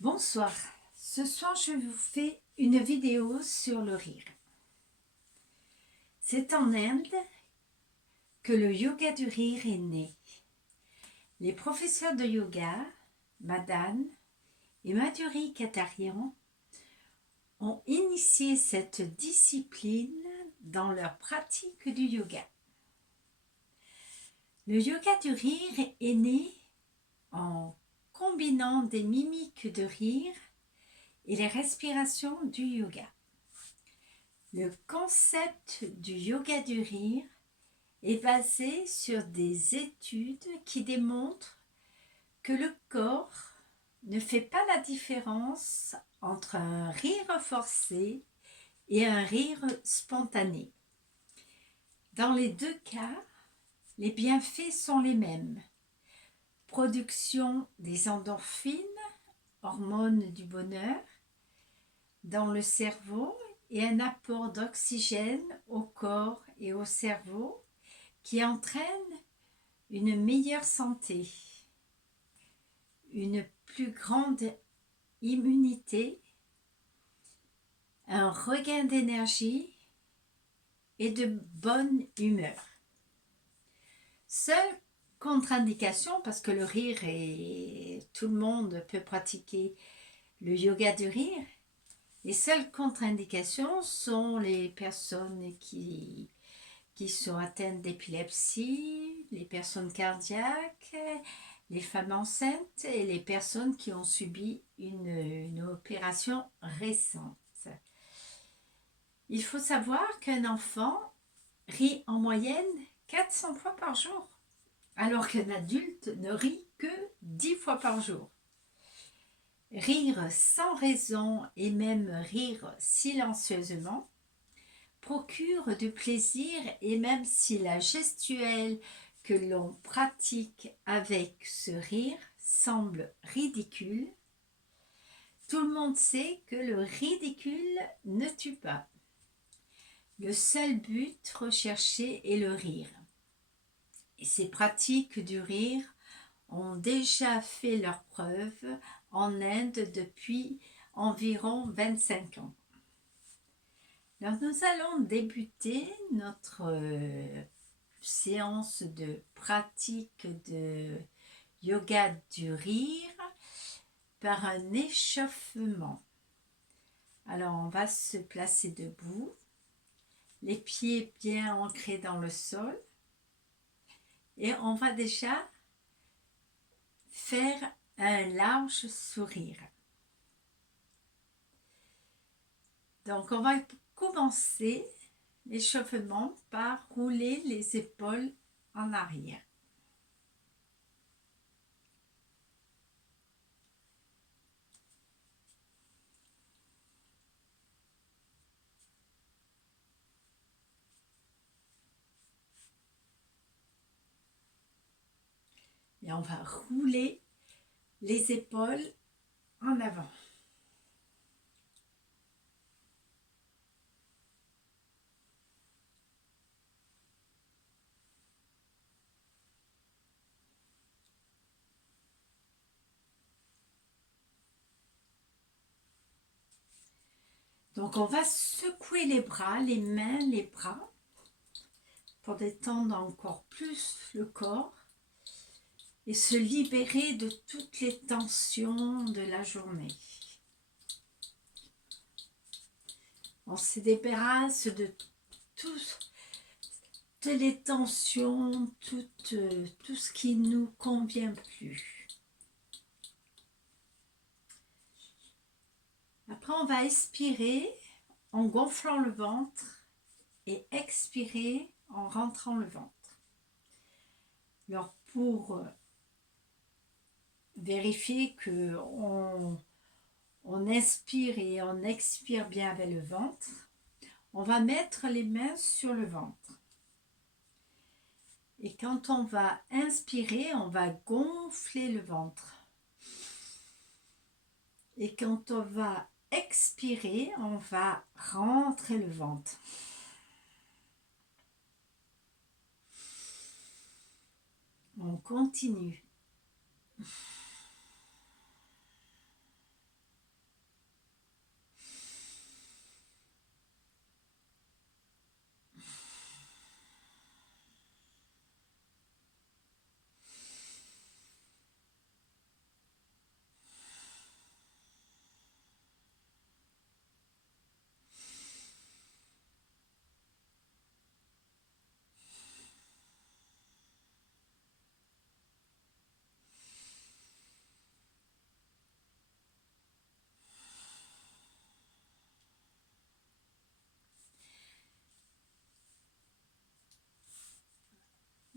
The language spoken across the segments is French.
Bonsoir, ce soir je vous fais une vidéo sur le rire. C'est en Inde que le yoga du rire est né. Les professeurs de yoga, Madan et Madhuri Katarian, ont initié cette discipline dans leur pratique du yoga. Le yoga du rire est né en combinant des mimiques de rire et les respirations du yoga. Le concept du yoga du rire est basé sur des études qui démontrent que le corps ne fait pas la différence entre un rire forcé et un rire spontané. Dans les deux cas, les bienfaits sont les mêmes. Production des endorphines, hormones du bonheur, dans le cerveau et un apport d'oxygène au corps et au cerveau qui entraîne une meilleure santé, une plus grande immunité, un regain d'énergie et de bonne humeur. Seule contre-indication, parce que le rire tout le monde peut pratiquer le yoga du rire, les seules contre-indications sont les personnes qui sont atteintes d'épilepsie, les personnes cardiaques, les femmes enceintes et les personnes qui ont subi une opération récente. Il faut savoir qu'un enfant rit en moyenne 400 fois par jour, alors qu'un adulte ne rit que 10 fois par jour. Rire sans raison et même rire silencieusement procure du plaisir, et même si la gestuelle que l'on pratique avec ce rire semble ridicule, tout le monde sait que le ridicule ne tue pas. Le seul but recherché est le rire. Et ces pratiques du rire ont déjà fait leurs preuves en Inde depuis environ 25 ans. Alors nous allons débuter notre séance de pratique de yoga du rire par un échauffement. Alors on va se placer debout, les pieds bien ancrés dans le sol, et on va déjà faire un large sourire. Donc on va commencer l'échauffement par rouler les épaules en arrière. Et on va rouler les épaules en avant. Donc on va secouer les bras, les mains, les bras pour détendre encore plus le corps et se libérer de toutes les tensions de la journée. On se débarrasse de toutes les tensions, tout ce qui ne nous convient plus. Après, on va expirer en gonflant le ventre et expirer en rentrant le ventre. Alors, pour vérifier que on inspire et on expire bien avec le ventre, on va mettre les mains sur le ventre. Et quand on va inspirer, on va gonfler le ventre. Et quand on va expirer, on va rentrer le ventre. On continue.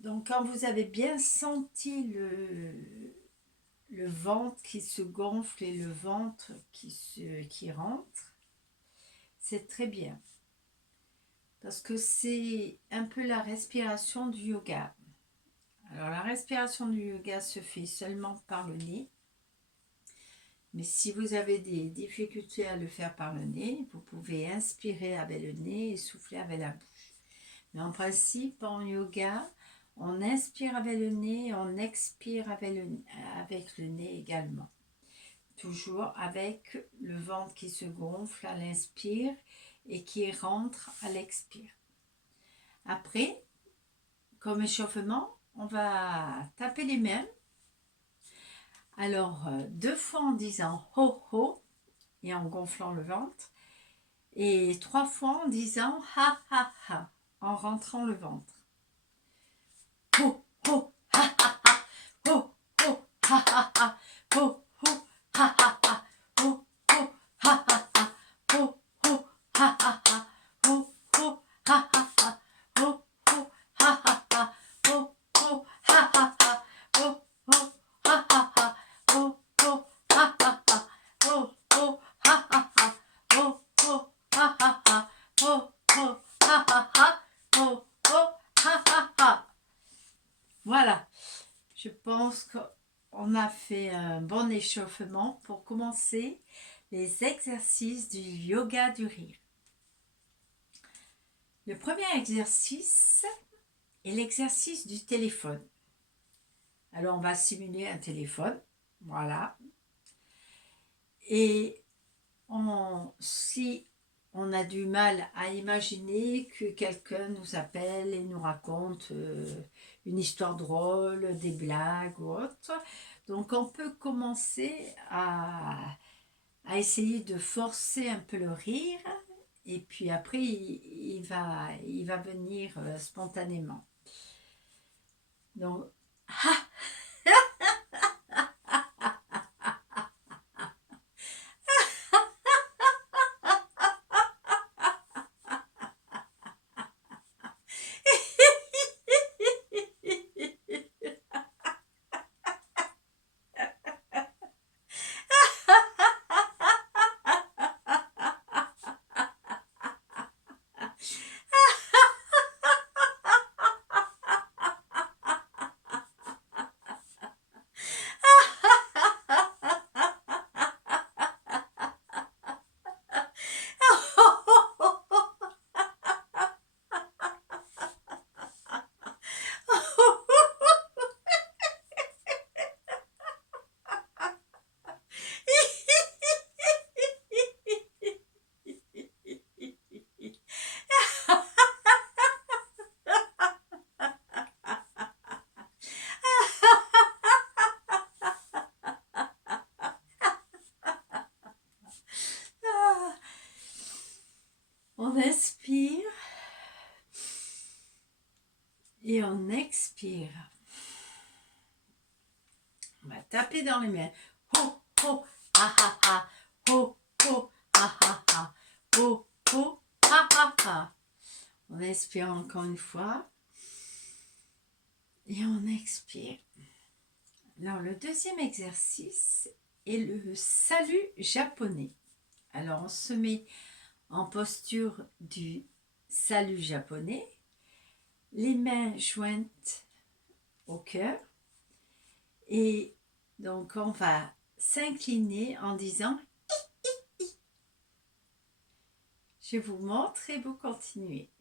Donc quand vous avez bien senti le ventre qui se gonfle et le ventre qui rentre, c'est très bien. Parce que c'est un peu la respiration du yoga. Alors la respiration du yoga se fait seulement par le nez. Mais si vous avez des difficultés à le faire par le nez, vous pouvez inspirer avec le nez et souffler avec la bouche. Mais en principe, en yoga, on inspire avec le nez, on expire avec le nez également. Toujours avec le ventre qui se gonfle à l'inspire et qui rentre à l'expire. Après, comme échauffement, on va taper les mains. Alors, 2 fois en disant « ho ho » et en gonflant le ventre. Et 3 fois en disant « ha ha ha » en rentrant le ventre. Ho ho ha ha ha, ho ho ha ha ha, ho ho ha ha ha, ho ho ha ha ha, ho ho ha ha ha, ho ho ha ha ha, ho ho ha ha ha, ho ho ha ha ha, ho ho ha ha ha, ho ho ha ha ha, ho ho ha ha ha, ho ho ha ha ha, ho ho ha ha ha, ho ho ha ha ha. Voilà, je pense qu'on a fait un bon échauffement pour commencer les exercices du yoga du rire. Le premier exercice est l'exercice du téléphone. Alors on va simuler un téléphone, voilà. Et si on a du mal à imaginer que quelqu'un nous appelle et nous raconte une histoire drôle, des blagues ou autre, donc on peut commencer à essayer de forcer un peu le rire et puis après il va venir spontanément. Donc, on inspire et on expire. On va taper dans les mains. Ho, ho, ha, ha, ha. Ho, ho, ha, ha, ha. Ho, ho, ha, ha, ha. On inspire encore une fois. Et on expire. Alors, le deuxième exercice est le salut japonais. Alors, on se met en posture du salut japonais, les mains jointes au cœur. Et donc, on va s'incliner en disant « hi, hi, hi ». Je vous montre et vous continuez.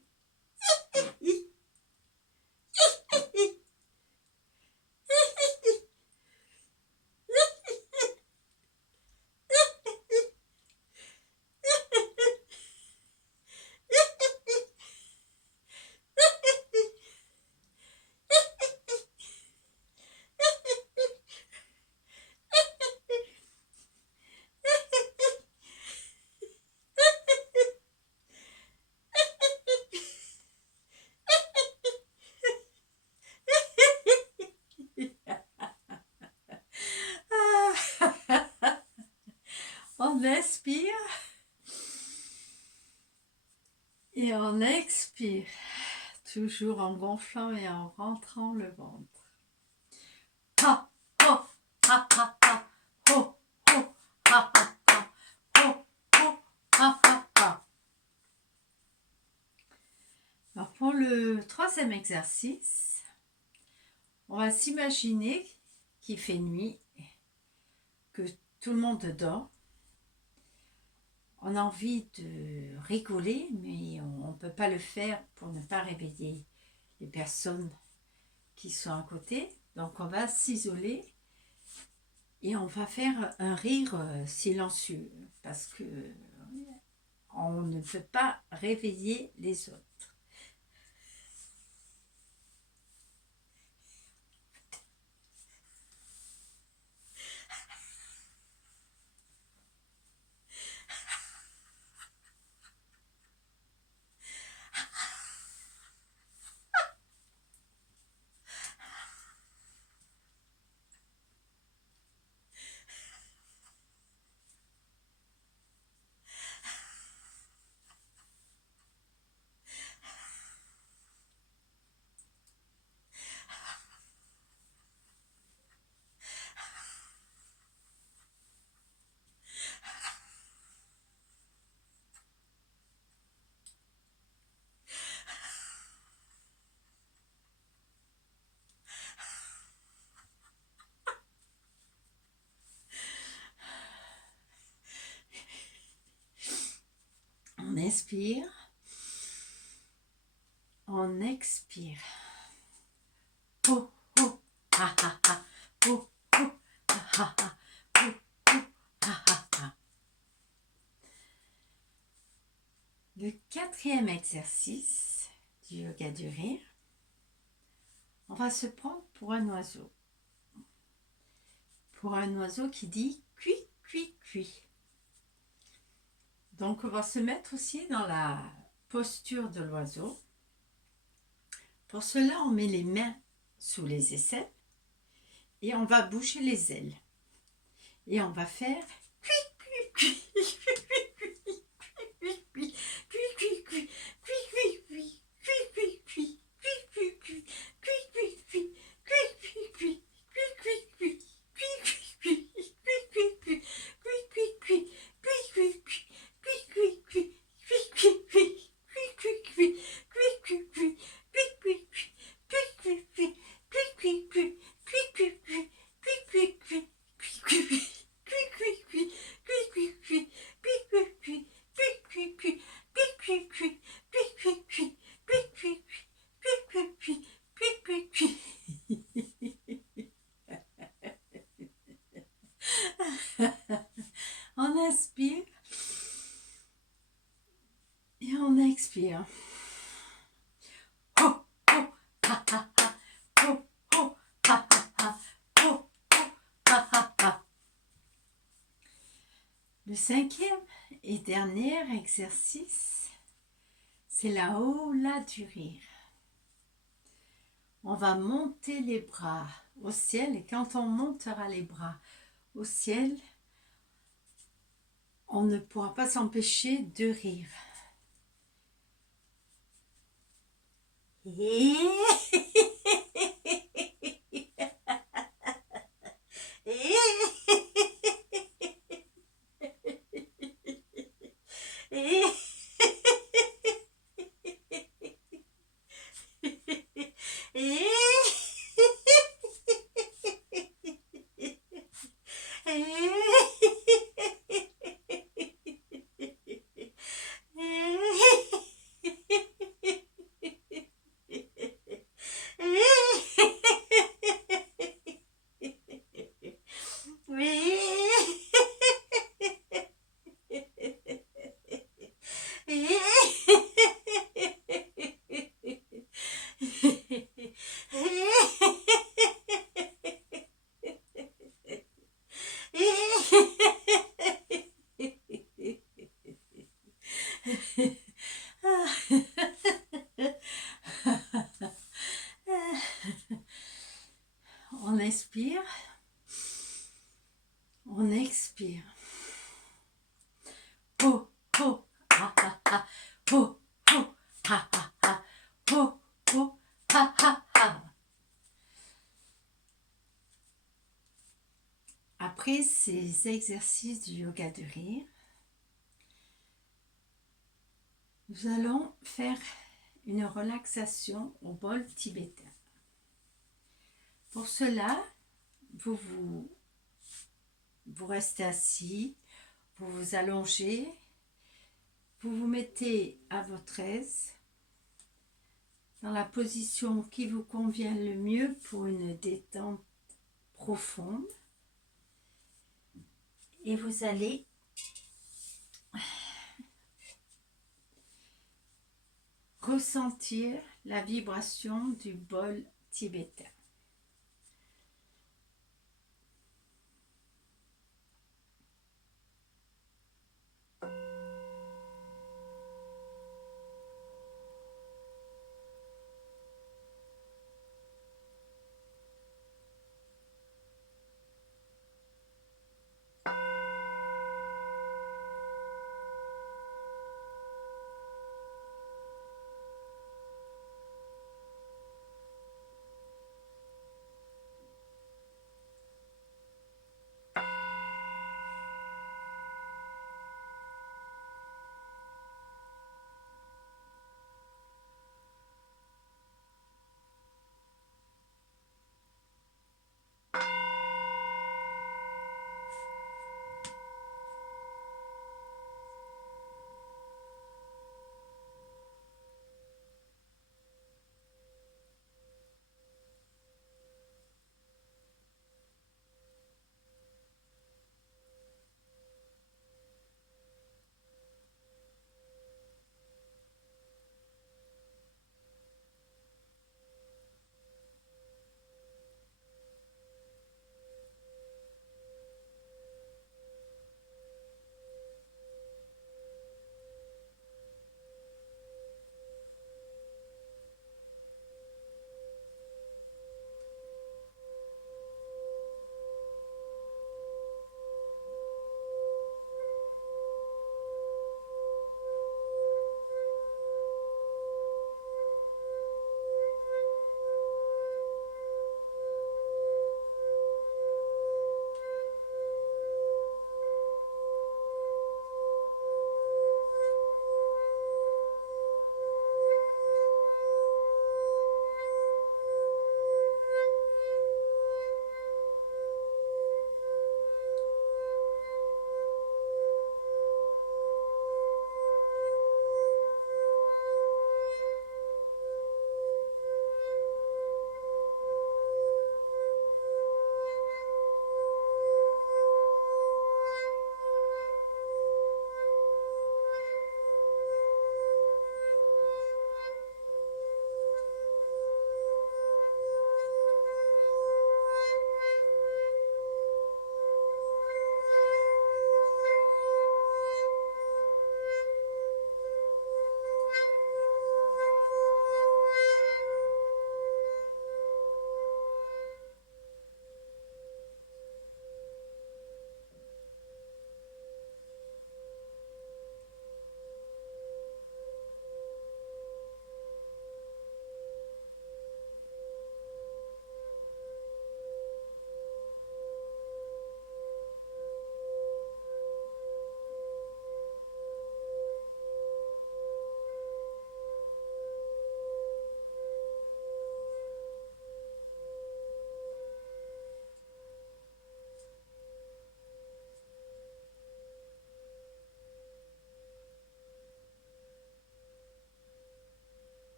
On inspire et on expire. toujours en gonflant et en rentrant le ventre. Ha, ho, ha, ha, ha, ho, ho, ha, ha, ha, ho, ho, ha, ha, ha. Alors pour le troisième exercice, on va s'imaginer qu'il fait nuit, que tout le monde dort. On a envie de rigoler, mais on ne peut pas le faire pour ne pas réveiller les personnes qui sont à côté. Donc on va s'isoler et on va faire un rire silencieux parce que on ne peut pas réveiller les autres. On inspire, on expire. Oh, oh, ha, ha, ha. Oh, oh, ha, ha, ha. Oh, oh, ha, ha, ha. Le quatrième exercice du yoga du rire, on va se prendre pour un oiseau. Pour un oiseau qui dit « cui, cui, cui ». Donc on va se mettre aussi dans la posture de l'oiseau. Pour cela, on met les mains sous les aisselles et on va bouger les ailes. Et on va faire « cui, cui, cui ». On inspire et on expire. Ho, ho, ha, ha, ha. Ho, ho, ha, ha, ha. Ho, ho, ha, ha, ha. Le cinquième et dernier exercice, c'est la Ola du rire. On va monter les bras au ciel et quand on montera les bras au ciel, on ne pourra pas s'empêcher de rire. On inspire, on expire. Ho, ho, ha, ha, ha. Ho, ho, ha, ha, ha. Ho, ces exercices du yoga du rire, nous allons faire une relaxation au bol tibétain. Pour cela, vous restez assis, vous vous allongez, vous vous mettez à votre aise, dans la position qui vous convient le mieux pour une détente profonde. Et vous allez ressentir la vibration du bol tibétain.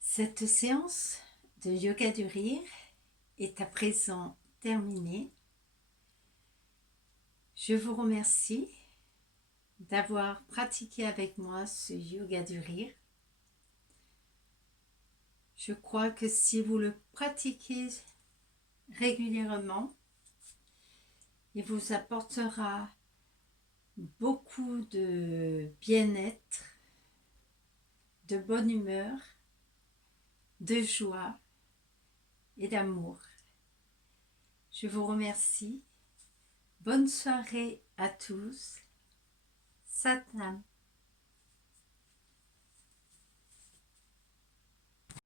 Cette séance de yoga du rire est à présent terminée. Je vous remercie d'avoir pratiqué avec moi ce yoga du rire. Je crois que si vous le pratiquez régulièrement, il vous apportera beaucoup de bien-être, de bonne humeur, de joie et d'amour. Je vous remercie. Bonne soirée à tous. Satnam.